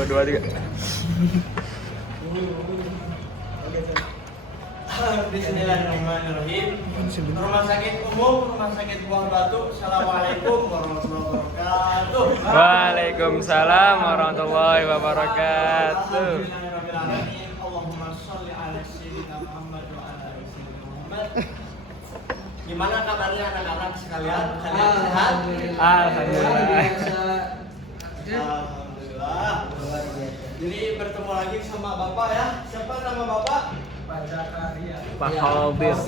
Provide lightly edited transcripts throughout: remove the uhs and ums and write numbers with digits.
1, 2, 3. Bismillahirrahmanirrahim. Rumah Sakit Umum Rumah Sakit Buah Batu. Assalamualaikum warahmatullahi wabarakatuh. Waalaikumsalam warahmatullahi wabarakatuh. Alhamdulillahirrahmanirrahim. Allahumma sholli ala sayyidina Muhammad wa ala ali sayyidina Muhammad. Gimana kabarnya anak-anak sekalian? Kalian sehat? Alhamdulillah. Alhamdulillah. Jadi bertemu lagi sama Bapak ya. Siapa nama Bapak? Pak Halbis.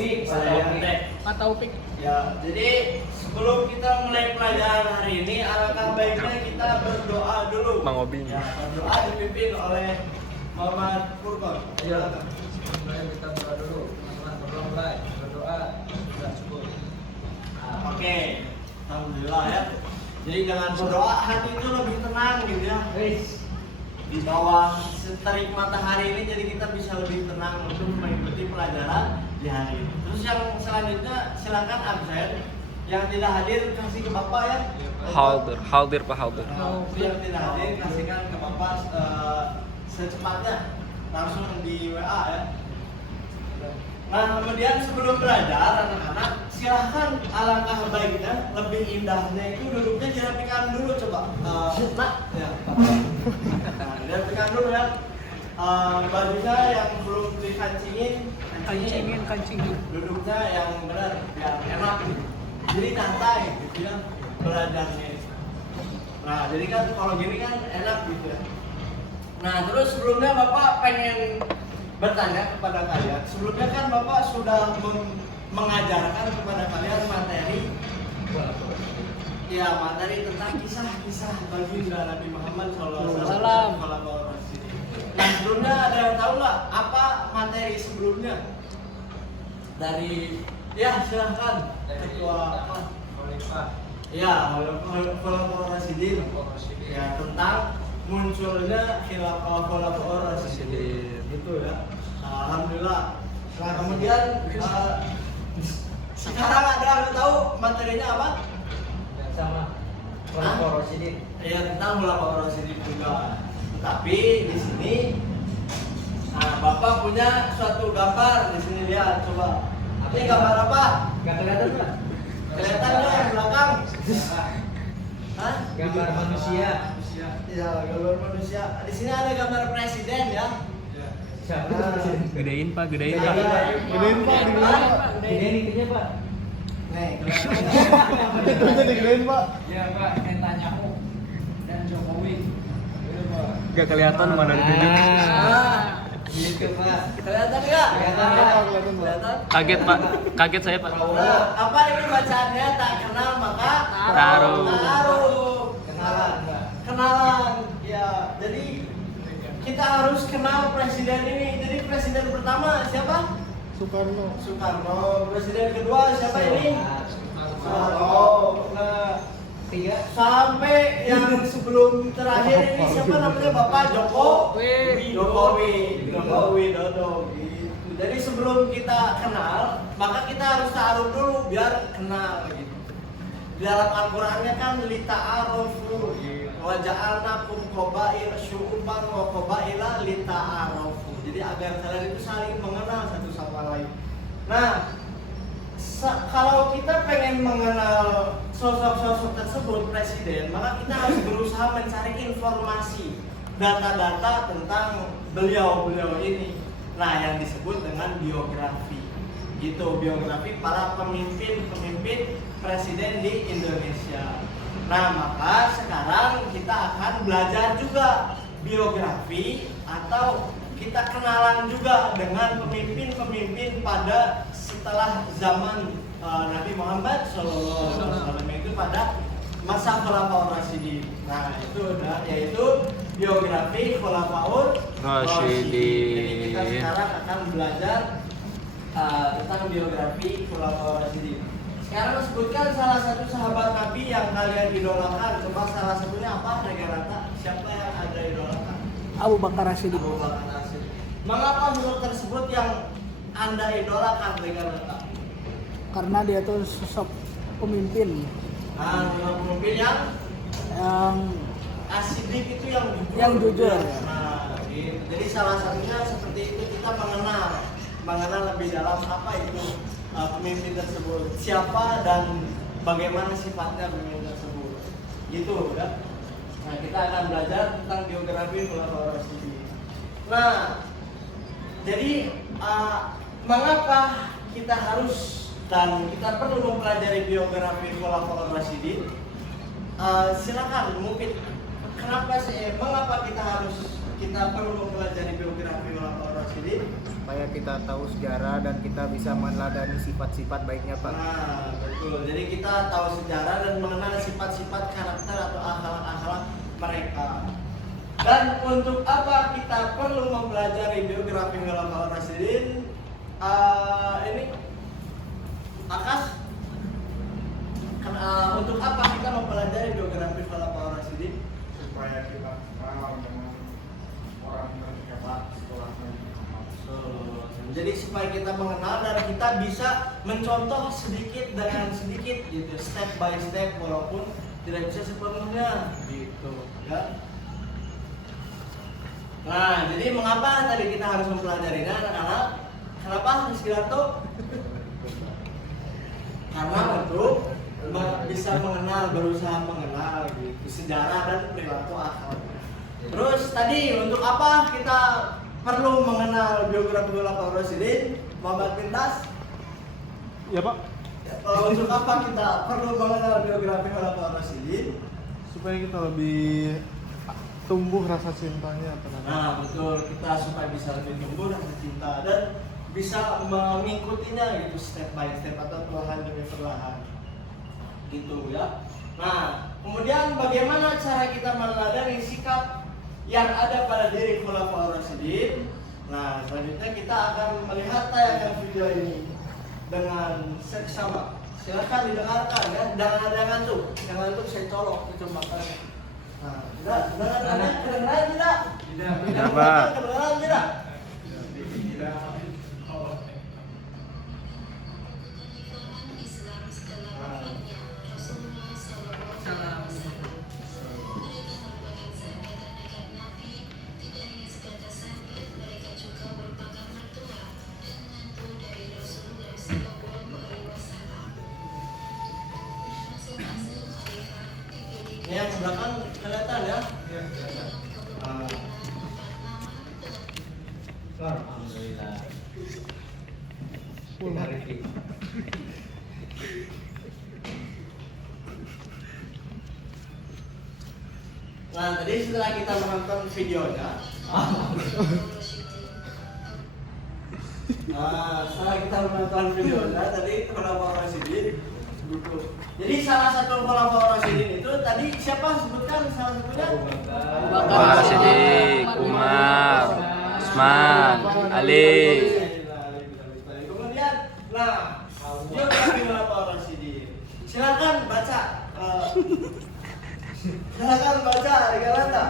Pak Taufik. Ya, jadi sebelum kita mulai pelajaran hari ini, alangkah baiknya kita berdoa dulu. Mang Obi. Ya, berdoa dipimpin oleh Muhammad Furqon. Iya. Sebelumnya kita berdoa dulu. Teman-teman mulai berdoa sudah cukup. Oke. Alhamdulillah ya. Jadi dengan berdoa hati itu lebih tenang gitu ya. Di bawah terik matahari ini jadi kita bisa lebih tenang untuk mengikuti pelajaran di hari ini. Terus yang selanjutnya silakan absen. Yang tidak hadir kasih ke Bapak ya. Haldir Pak Haldir. Yang tidak hadir kasihkan ke Bapak secepatnya langsung di WA ya. Nah kemudian sebelum belajar anak-anak silahkan alangkah baiknya lebih indahnya itu duduknya dirapikan dulu coba. Nak ya. Dirapikan dulu ya. Bajunya yang belum dikancingin, kancingin. Duduknya yang benar biar enak. Jadi santai gitu ya belajarnya. Nah jadi kan kalau gini kan enak gitu ya. Nah terus sebelumnya Bapak pengen bertanya kepada kalian. Sebelumnya kan Bapak sudah mengajarkan kepada kalian materi tentang kisah-kisah baginda Nabi Muhammad SAW. Nah sebelumnya ada yang tahu nggak apa materi sebelumnya? Dari ya silahkan ketua Khalifah. ya Khulafaur Rasyidin ya tentang munculnya Khulafaur Rasyidin gitu ya. Alhamdulillah. Nah kemudian sekarang ada yang tahu materinya apa? Sama Khulafaur Rasyidin. Ya tentang Khulafaur Rasyidin juga. Tapi di sini Bapak punya suatu gambar di sini lihat coba. Ini gambar apa? Gak kelihatan Pak? Kelihatan nggak yang belakang? Hah? Gambar manusia. Ya gambar manusia. Di sini ada gambar presiden ya. Siapa? Gedein Pak. Gedein Pak di mana? Gedein itunya Pak. Nih. Itu digedein Pak. Iya Pak, Netanyahu dan Jokowi. Gak kelihatan mana ditunjuk. Gitu Pak. Kelihatan nggak? Kelihatan. Kaget Pak. Kaget saya Pak. Nah, apa ini bacaannya? Tak kenal maka Taruh. Kenalan Pak. Kenalan. Ya, jadi kita harus kenal presiden ini. Jadi presiden pertama siapa? Soekarno. Presiden kedua siapa ini? Soeharto. Nah, sampai yang sebelum terakhir ini siapa namanya Bapak Jokowi Widodo gitu. Jadi sebelum kita kenal, maka kita harus ta'aruf dulu biar kenal gitu. Di dalam Al-Qur'annya kan lita'arufu wa ja'alnakum qabaila syu'uban wa qabaila lita'arufu. Jadi agar kalian itu saling mengenal satu sama lain. Nah, kalau kita pengen mengenal sosok-sosok tersebut presiden, maka kita harus berusaha mencari informasi, data-data tentang beliau ini. Nah, yang disebut dengan biografi. Gitu, biografi para pemimpin presiden di Indonesia. Nah, maka sekarang kita akan belajar juga biografi atau kita kenalan juga dengan pemimpin pada setelah zaman Nabi Muhammad SAW itu pada masa Khulafaur Rasyidin. Nah itu yaitu biografi Khulafaur Rasyidin. Jadi kita sekarang akan belajar tentang biografi Khulafaur Rasyidin. Sekarang sebutkan salah satu sahabat Nabi yang kalian idolakan. Coba salah satunya apa? Rata siapa yang ada idolakan? Abu Bakar Rasyidin. Mengapa sosok tersebut yang Anda idolakan dengan rata? Karena dia tuh sosok pemimpin Pemimpin yang As-Siddiq itu yang jujur. Yang jujur. Nah, gitu. Jadi salah satunya seperti itu, kita mengenal lebih dalam apa itu pemimpin tersebut, siapa dan bagaimana sifatnya pemimpin tersebut. Gitu ya. Nah, kita akan belajar tentang biografi Khulafaur Rasyidin. Nah, jadi mengapa kita harus dan kita perlu mempelajari biografi Khulafaur Rasyidin? Silakan mungkin mengapa kita perlu mempelajari biografi Khulafaur Rasyidin? Supaya kita tahu sejarah dan kita bisa meneladani sifat-sifat baiknya, Pak. Nah, betul. Jadi kita tahu sejarah dan mengenal sifat-sifat karakter atau akhlak-akhlak mereka. Dan untuk apa kita perlu mempelajari biografi Khulafaur Rasyidin? Ini Akas, untuk apa kita mempelajari biografi Khulafaur Rasyidin? Supaya kita kenal dengan orang yang hebat setelahnya. Jadi supaya kita mengenal dan kita bisa mencontoh sedikit dengan sedikit gitu, step by step, walaupun tidak bisa sepenuhnya gitu ya. Nah, jadi mengapa tadi kita harus mempelajarinya anak-anak? Kenapa Rizkyarto? Karena untuk bisa mengenal, berusaha mengenal gitu, sejarah dan perilaku akhlak. Terus tadi untuk apa kita perlu mengenal biografi Khulafaur Rasyidin? Muhammad Pintas? Ya Pak, Untuk apa kita perlu mengenal biografi Khulafaur Rasyidin? supaya kita lebih tumbuh rasa cintanya terhadap. Nah, betul, kita supaya bisa lebih tumbuh rasa cinta dan bisa mengikutinya gitu step by step atau perlahan demi perlahan. Gitu ya. Nah, kemudian bagaimana cara kita meneladani sikap yang ada pada diri Khulafaur Rasyidin? Nah, selanjutnya kita akan melihat tayangan video ini dengan seksama. Silakan didengarkan ya, jangan ngantuk, saya colok kecemasan. Nah, kedengaran tidak? Tidak, Pak. Kedengaran tidak? Yang belakang kelihatan ya? Alhamdulillah. Nah, tadi setelah kita menonton videonya, tadi Khulafaur Rasyidin duduk. Jadi salah satu Khulafaur Rasyidin itu tadi siapa sebutkan salah satunya? Abu Bakar Siddiq, Umar, Utsman, Ali. Kemudian, nah, biografi Khulafaur Rasyidin. Silakan baca. Silakan baca, Regalata.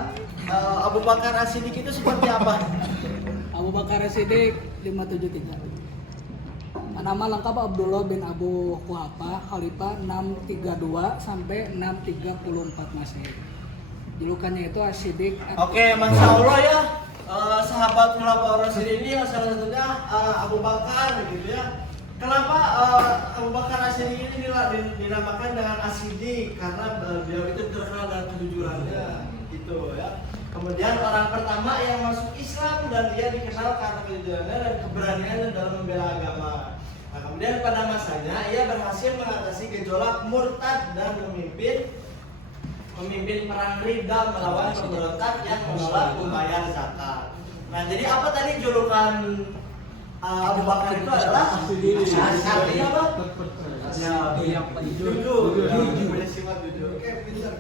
Abu Bakar As-Siddiq itu seperti apa? Abu Bakar As-Siddiq 573. Nama lengkap Abdullah bin Abu Quhafa, Khalifah 632 sampai 634 Masehi. Julukannya itu As-Siddiq. Oke, Masya Allah ya. Sahabat Khulafaur Rasyidin ini salah satunya Abu Bakar gitu ya. Kenapa Abu Bakar As-Siddiq ini dinamakan dengan As-Siddiq? Karena beliau itu terkenal dengan kejujurannya gitu ya. Kemudian orang pertama yang masuk Islam dan dia dikenal karena kejujurannya dan keberaniannya dalam membela agama. Nah, kemudian pada masanya ia berhasil mengatasi gejolak murtad dan memimpin perang Ridha melawan pemberontak yang menolak membayar zakat. Nah, jadi apa tadi julukan Abu Bakar itu adalah artinya apa? yang Jujur. Punya sifat jujur. Oke, pintar.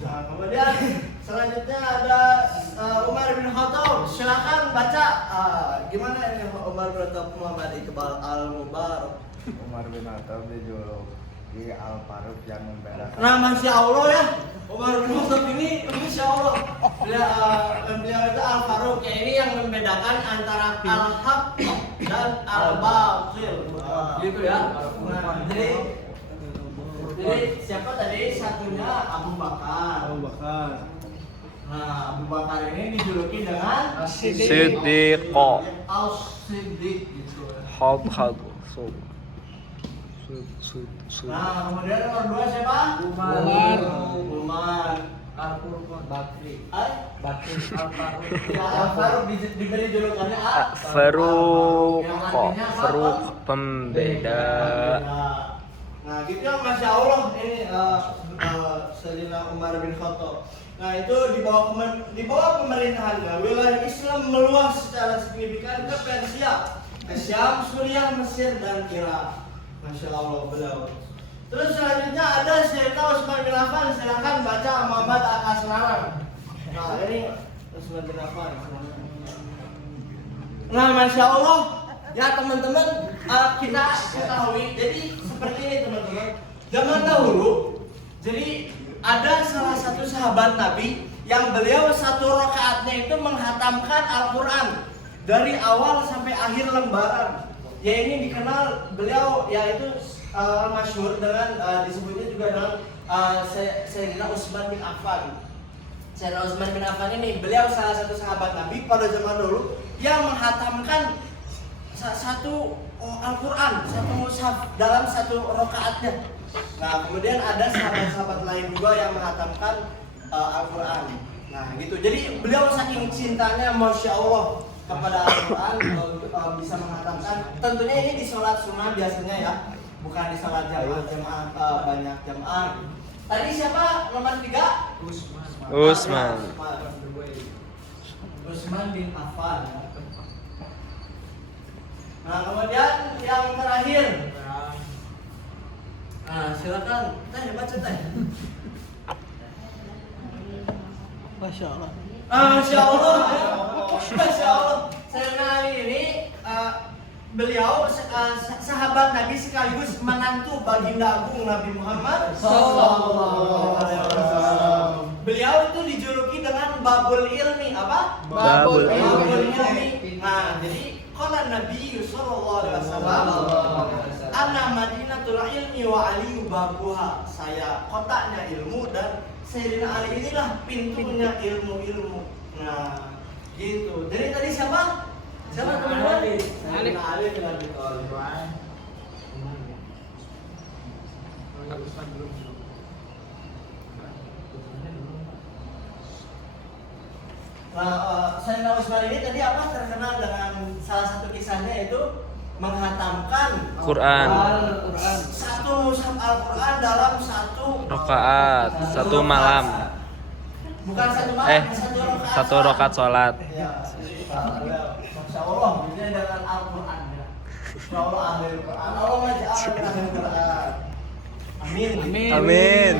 Nah, kemudian selanjutnya ada Umar bin Khattab. Silakan baca gimana ini Umar bin Khattab Muhammad Iqbal Al-Mubarak. Umar bin Khattab dijuluki Al-Faruq yang membedakan. Nah, Masya Allah ya, Umar bin Khattab ini Masya Allah beliau itu Al-Faruq ya, ini yang membedakan antara Al-Haq dan Al-Batil gitu ya. Nah, jadi siapa tadi? Satunya Abu Bakar. Nah, Abu Bakar ini dijuluki dengan Siddiqo. As-Siddiq gitu. Hod. So. Nah, kemudian nomor 2 siapa? Umar. Al-Qurban Bakri. Bakri. Al-Faruq. Ya, Al-Faruq diberi julukannya Faruq. Yang artinya apa? Faruq pembeda. Nah, gitu ya, Masya Allah ini Sayyidina Umar bin Khattab. Nah, itu di bawah pemerintahannya wilayah Islam meluas secara signifikan ke Persia, ke Syam, Suriah, Mesir dan Irak. Masya Allah beliau. Terus selanjutnya ada Sayyidina Utsman bin Affan, silakan baca Muhammad Al-Asnaran. Nah, ini Utsman bin Affan. Nah, Masya Allah, ya teman-teman, kita ketahui, jadi seperti ini teman-teman. Zaman dahulu, jadi ada salah satu sahabat Nabi yang beliau satu rakaatnya itu menghatamkan Al-Quran dari awal sampai akhir lembaran. Ya ini dikenal beliau yaitu masyhur dengan disebutnya juga dengan Sayyidina Utsman bin Affan. Sayyidina Utsman bin Affan ini beliau salah satu sahabat Nabi pada zaman dulu yang menghatamkan satu Al-Quran, satu mushaf dalam satu rakaatnya. Nah, kemudian ada sahabat-sahabat lain juga yang menghatamkan Al-Quran. Nah, gitu. Jadi beliau saking cintanya, Masya Allah, kepada Al-Quran bisa menghatamkan. Tentunya ini di sholat sunnah biasanya ya, bukan di sholat jamaah banyak jamaah. Tadi siapa nomor 3? Utsman. Utsman bin Affan. Nah, kemudian yang terakhir. Nah, silakan teh baca teh. Masya Allah. Masya Allah. Masya Allah. Sayyidina Ali ini beliau sahabat Nabi sekaligus menantu baginda agung Nabi Muhammad Sallallahu Alaihi Wasallam. Beliau itu dijuluki dengan Babul Ilmi, apa? Babul Ilmi. Nah, jadi qala Nabi Sallallahu Alaihi Wasallam, "Ana Madinatul Ilmi wa Ali babuha." Saya kotanya ilmu dan Sayyidina Ali inilah pintunya ilmu-ilmu. Nah, gitu. Jadi tadi siapa? Siapa teman-teman? Sayyidina Ali bin Abi Thalib. Nah, Sayyidina Utsman ini tadi apa terkenal dengan salah satu kisahnya itu menghatamkan Quran. Satu mushaf Al-Quran dalam satu Rakaat, satu malam. Bukan satu malam, Satu rakaat sholat. Ya, Masya Allah, ini dengan Al-Quran ya. Masya Allah, ahli Al-Quran. Allah maja'al min ahli Al-Quran. Amin. Amin.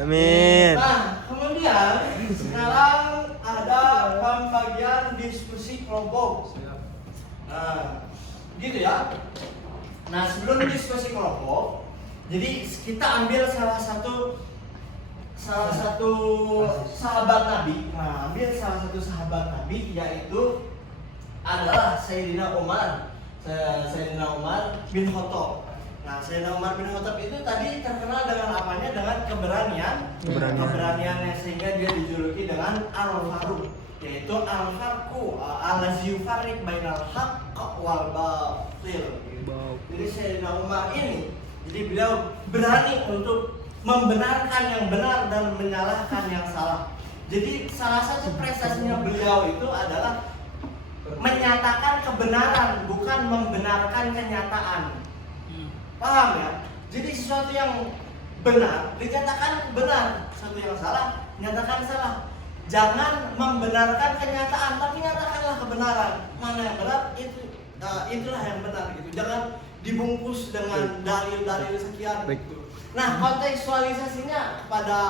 Amin. Nah, kemudian sekarang ada pembagian diskusi kelompok. Nah, gitu ya. Nah, sebelum diskusi kelompok, jadi kita ambil salah satu sahabat Nabi. Nah, ambil salah satu sahabat Nabi yaitu adalah Sayyidina Umar. Sayyidina Umar bin Khattab. Nah, Sayyidina Umar bin Khattab itu tadi terkenal dengan apanya? Dengan keberaniannya sehingga dia dijuluki dengan Al-Faruq, yaitu Al-Farqu allazi yufarriq bainal haqq wal batil. Jadi Sayyidina Umar ini, jadi beliau berani untuk membenarkan yang benar dan menyalahkan yang salah. Jadi salah satu prestasinya beliau itu adalah menyatakan kebenaran, bukan membenarkan kenyataan. Paham ya? Jadi sesuatu yang benar dinyatakan benar, sesuatu yang salah nyatakan salah. Jangan membenarkan kenyataan, tapi nyatakanlah kebenaran. Mana yang benar itulah yang benar gitu. Jangan dibungkus dengan dalil-dalil sekian gitu. Nah, kontekstualisasinya pada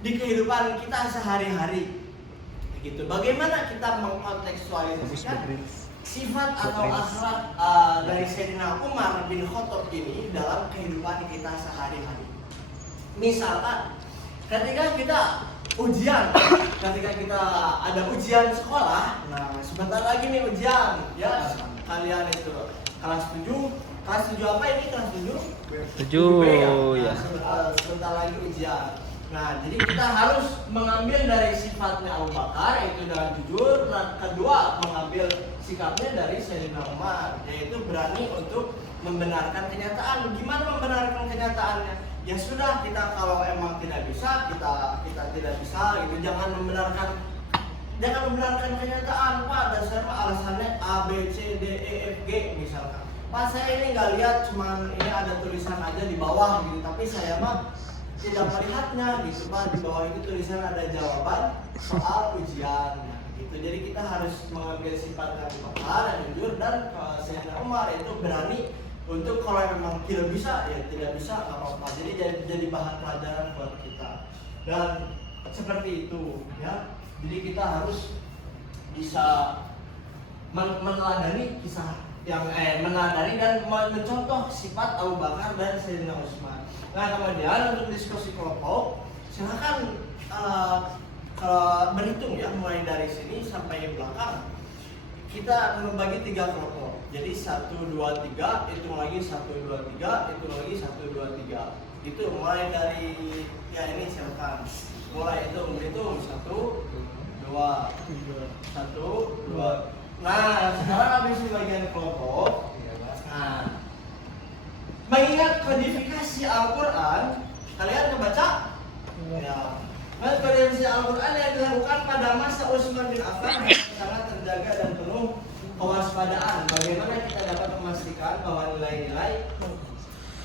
di kehidupan kita sehari-hari gitu. Bagaimana kita mengkontekstualisasikan sifat atau akhlak dari Sayyidina Umar bin Khattab ini dalam kehidupan kita sehari-hari. Misalkan ketika kita ujian, ketika kita ada ujian sekolah, nah sebentar lagi nih ujian, ya kalian itu kelas 7 apa ini kelas 7? 7 ya. ya. Sebentar lagi ujian. Nah, jadi kita harus mengambil dari sifatnya Abu Bakar, yaitu dengan jujur. Nah, kedua, mengambil sikapnya dari Sayyidina Umar, yaitu berani untuk membenarkan kenyataan. Gimana membenarkan kenyataannya? Ya sudah, kita kalau emang tidak bisa, kita tidak bisa gitu. Jangan membenarkan kenyataan. Pak, dasarnya alasannya A, B, C, D, E, F, G misalkan. Pak, saya ini nggak lihat, cuman ini ada tulisan aja di bawah gitu, tapi saya mah tidak melihatnya gitu Pak. Di bawah itu tulisan ada jawaban soal ujian gitu. Jadi kita harus mengambil sifat Abu Bakar yang jujur, dan Sayyidina Umar itu berani untuk kalau memang tidak bisa, ya tidak bisa, nggak apa-apa. Jadi bahan pelajaran buat kita. Dan seperti itu ya. Jadi kita harus bisa meneladani kisah yang meneladani dan mencontoh sifat Abu Bakar dan Sayyidina Utsman. Nah, kemudian untuk diskusi kelompok, silakan kalau berhitung ya, mulai dari sini sampai belakang. Kita membagi 3 kelompok. Jadi 1, 2, 3, hitung lagi 1, 2, 3, hitung lagi 1, 2, 3. Itu mulai dari ya ini silakan. Mulai hitung 1, 2, 1, 2. Nah, sekarang habis bagian kelompok. Nah, mengingat kodifikasi Al-Quran, kalian kebaca? Ya. Nah, kodifikasi Al-Quran yang dilakukan pada masa Utsman bin Affan sangat terjaga dan penuh kewaspadaan. Bagaimana kita dapat memastikan bahwa nilai-nilai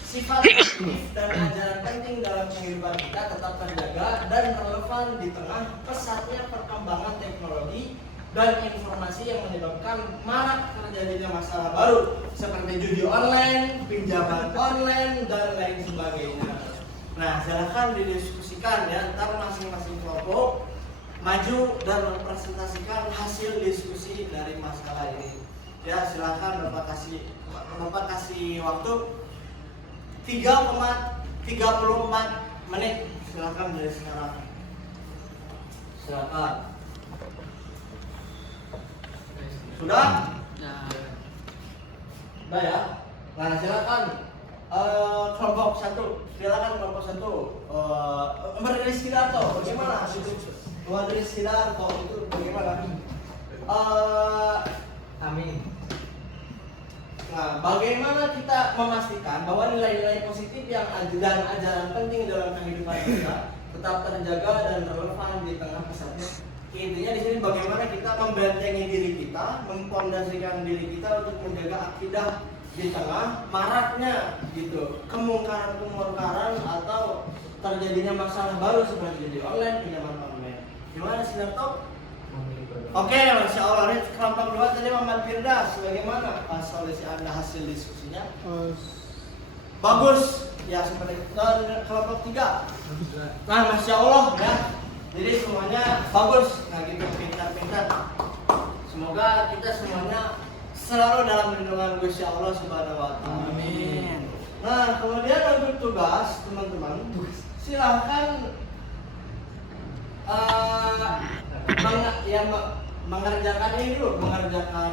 sifat aktif dan ajaran penting dalam kehidupan kita tetap terjaga dan relevan di tengah pesatnya perkembangan teknologi dan informasi yang menyebabkan marak terjadinya masalah baru seperti judi online, pinjaman online, dan lain sebagainya. Nah, silakan didiskusikan ya, ntar masing-masing kelompok maju dan mempresentasikan hasil diskusi dari masalah ini. Ya, silakan Bapak kasih waktu 3,34 menit. Silakan dari sekarang. Silakan. Sudah? Sudah ya? Nah, silakan kelompok 1. Silakan kelompok 1. Merilis Sidarto, bagaimana? Merilis Sidarto itu bagaimana? Amin. Nah, bagaimana kita memastikan bahwa nilai-nilai positif yang dan ajaran penting dalam kehidupan kita tetap terjaga dan relevan di tengah pesatnya. Intinya di sini bagaimana kita membentengi diri kita, mempondasikan diri kita untuk menjaga akidah di tengah maraknya gitu kemungkaran atau terjadinya masalah baru seperti judi online, pinjaman online. Gimana sih Darto? Oke, Masya Allah. Ini kelompok 2 tadi Muhammad Firdas. Bagaimana solusi Anda hasil diskusinya? Bagus. Ya seperti itu. Kelompok 3. Nah, Masya Allah ya. Jadi semuanya bagus. Nah gitu, pintar-pintar. Semoga kita semuanya selalu dalam lindungan Gusti Allah Subhanahu wa Ta'ala. Amin. Nah, kemudian untuk tugas teman-teman, silahkan mengerjakan ini dulu, mengerjakan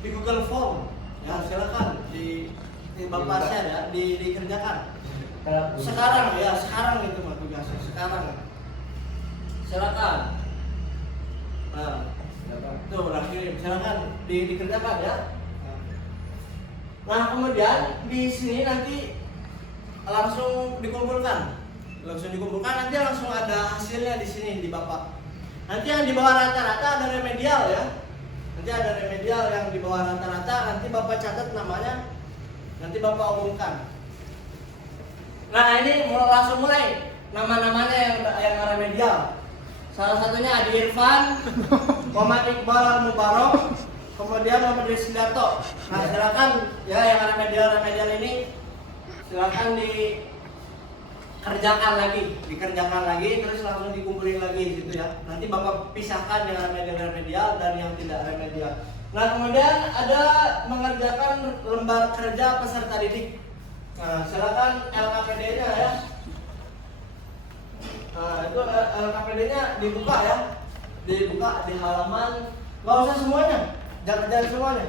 di Google Form. Ya, silakan di Bapak share ya, dikerjakan. Sekarang ya, sekarang itu mah tugasnya sekarang. Silakan. Nah, tuh udah kirim. Silakan dikerjakan ya. Nah, kemudian di sini nanti langsung dikumpulkan. Nanti langsung ada hasilnya di sini di Bapak. Nanti yang di bawah rata-rata ada remedial ya. Nanti ada remedial yang di bawah rata-rata, nanti Bapak catat namanya. Nanti Bapak umumkan. Nah, ini langsung mulai nama-namanya yang remedial. Salah satunya Adi Irfan, Muhammad Iqbal Mubarok, kemudian Muhammad Sidarto. Nah, silakan ya yang remedial ini silakan dikerjakan lagi, terus langsung dikumpulin lagi gitu ya. Nanti Bapak pisahkan dengan remedial dan yang tidak remedial. Nah, kemudian ada mengerjakan lembar kerja peserta didik. Nah, silakan LKPD-nya ya. Nah, itu LKPD-nya dibuka ya. Dibuka di halaman, nggak usah semuanya, jangan semuanya.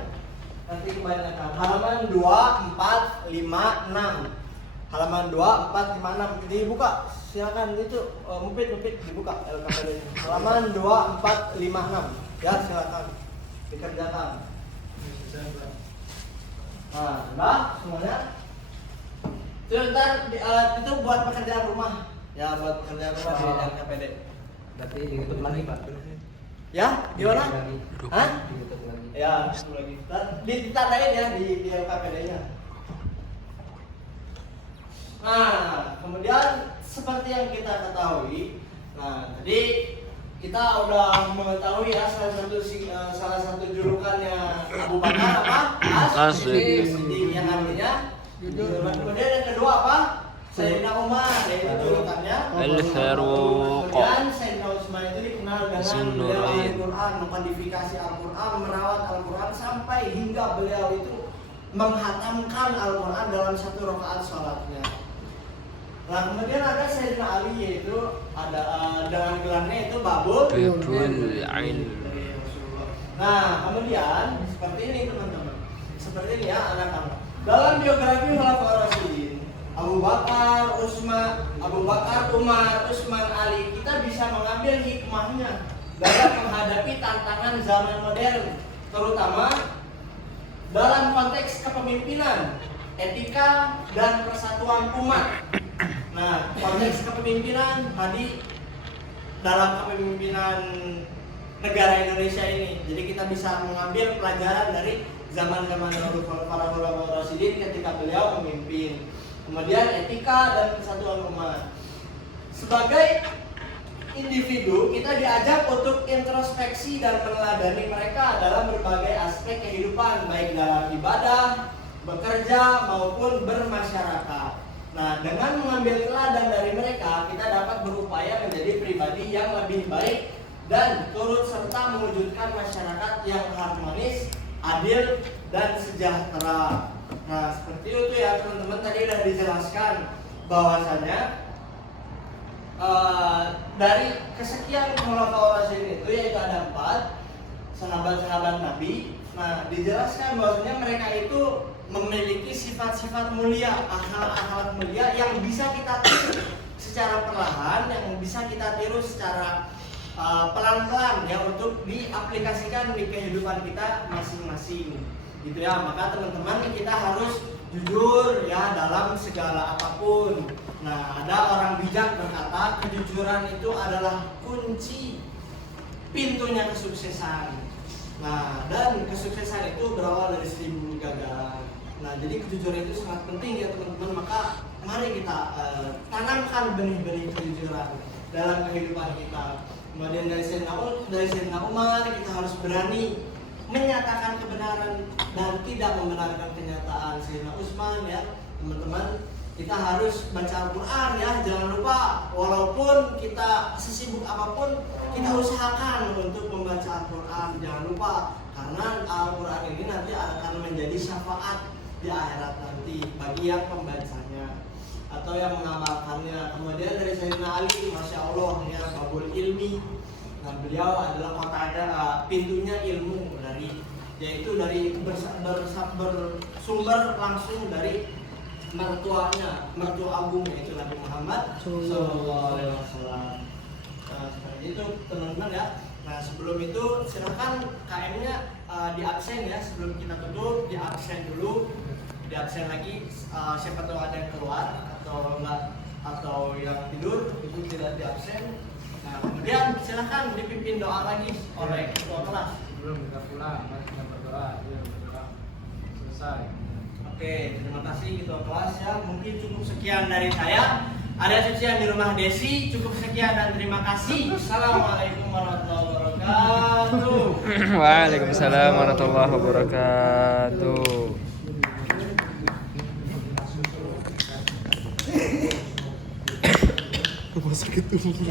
Nanti kebanyakan. Halaman 2, 4, 5, 6. Halaman 2, 4, 5, 6 dibuka. silakan itu Mupit dibuka LKPD halaman 2456 ya, silakan dikerjakan. Nah, udah semuanya. Ntar itu buat pekerjaan rumah ya, buat pekerjaan rumah di LKPD. Berarti ditutup lagi Pak. Ya, gimana? Hah? Ditutup lagi. Ya, lagi. Ditandain ya di LKPD-nya. Nah, kemudian seperti yang kita ketahui, nah tadi kita udah mengetahui ya salah satu julukannya Abu Bakar apa? As-Siddiq, yang artinya jujur. Kemudian yang kedua apa? Sayyidina Umar, yaitu julukannya Al-Faruq. Kemudian Sayyidina Utsman itu dikenal dengan beliau ahli Quran, mengkodifikasi Al-Quran, merawat Al-Quran sampai hingga beliau itu menghatamkan Al-Quran dalam satu rakaat sholatnya. Nah, kemudian ada Sayyidina Ali, yaitu ada dengan gelarnya itu Babul Ilm. Nah, kemudian seperti ini teman-teman. Seperti ini ya anak-anak. Dalam biografi Khulafaur Rasyidin, Abu Bakar, Umar, Utsman, Ali, kita bisa mengambil hikmahnya dalam menghadapi tantangan zaman modern, terutama dalam konteks kepemimpinan, etika, dan persatuan umat. Nah, konteks kepemimpinan tadi dalam kepemimpinan negara Indonesia ini. Jadi kita bisa mengambil pelajaran dari zaman-zaman para ulama Rasyidin ketika beliau memimpin. Kemudian etika dan persatuan umat. Sebagai individu, kita diajak untuk introspeksi dan meneladani mereka dalam berbagai aspek kehidupan, baik dalam ibadah, bekerja, maupun bermasyarakat. Nah, dengan mengambil teladan dari mereka, kita dapat berupaya menjadi pribadi yang lebih baik dan turut serta mewujudkan masyarakat yang harmonis, adil, dan sejahtera. Nah, seperti itu ya teman-teman, tadi sudah dijelaskan bahwasanya dari kesekian Khulafaur Rasyidin itu yaitu ada 4 sahabat-sahabat Nabi. Nah, dijelaskan bahwasanya mereka itu memiliki sifat-sifat mulia, akhlak-akhlak mulia yang bisa kita tiru secara perlahan, yang bisa kita tiru secara pelan-pelan ya untuk diaplikasikan di kehidupan kita masing-masing. Gitu ya. Maka teman-teman kita harus jujur ya dalam segala apapun. Nah, ada orang bijak berkata kejujuran itu adalah kunci pintunya kesuksesan. Nah, dan kesuksesan itu berawal dari 1000 kegagalan. Nah, jadi kejujuran itu sangat penting ya teman-teman. Maka mari kita tanamkan benih-benih kejujuran dalam kehidupan kita. Kemudian dari Sayyidina Umar kita harus berani menyatakan kebenaran dan tidak membenarkan kenyataan. Sayyidina Utsman ya teman-teman, kita harus baca Al-Quran ya, jangan lupa walaupun kita sesibuk apapun kita usahakan untuk membaca Al-Quran, jangan lupa, karena Al-Quran ini nanti akan menjadi syafaat di akhirat nanti bagi yang membacanya atau yang mengamalkannya. Kemudian dari Sayyidina Ali, Masya Allah ya, Babul Ilmi. Nah, beliau adalah kotanya, pintunya ilmu yaitu dari bersumber langsung dari mertua agung, yaitu Nabi Muhammad Sallallahu Alaihi Wasallam. Nah, seperti itu teman-teman ya. Nah, sebelum itu silakan KM-nya di absen ya, sebelum kita tutup di absen dulu, di absen lagi, siapa tahu ada yang keluar atau enggak atau yang tidur itu tidak di absen. Nah, kemudian silakan dipimpin doa lagi oleh ketua kelas. Sebelum kita pulang, mari kita berdoa. Yuk, berdoa. Selesai. Oke, terima kasih ketua kelas ya. Mungkin cukup sekian dari saya. Ada cucian di rumah Desi. Cukup sekian dan terima kasih. Assalamualaikum warahmatullahi wabarakatuh. Waalaikumsalam warahmatullahi wabarakatuh. Rumah sakit umum.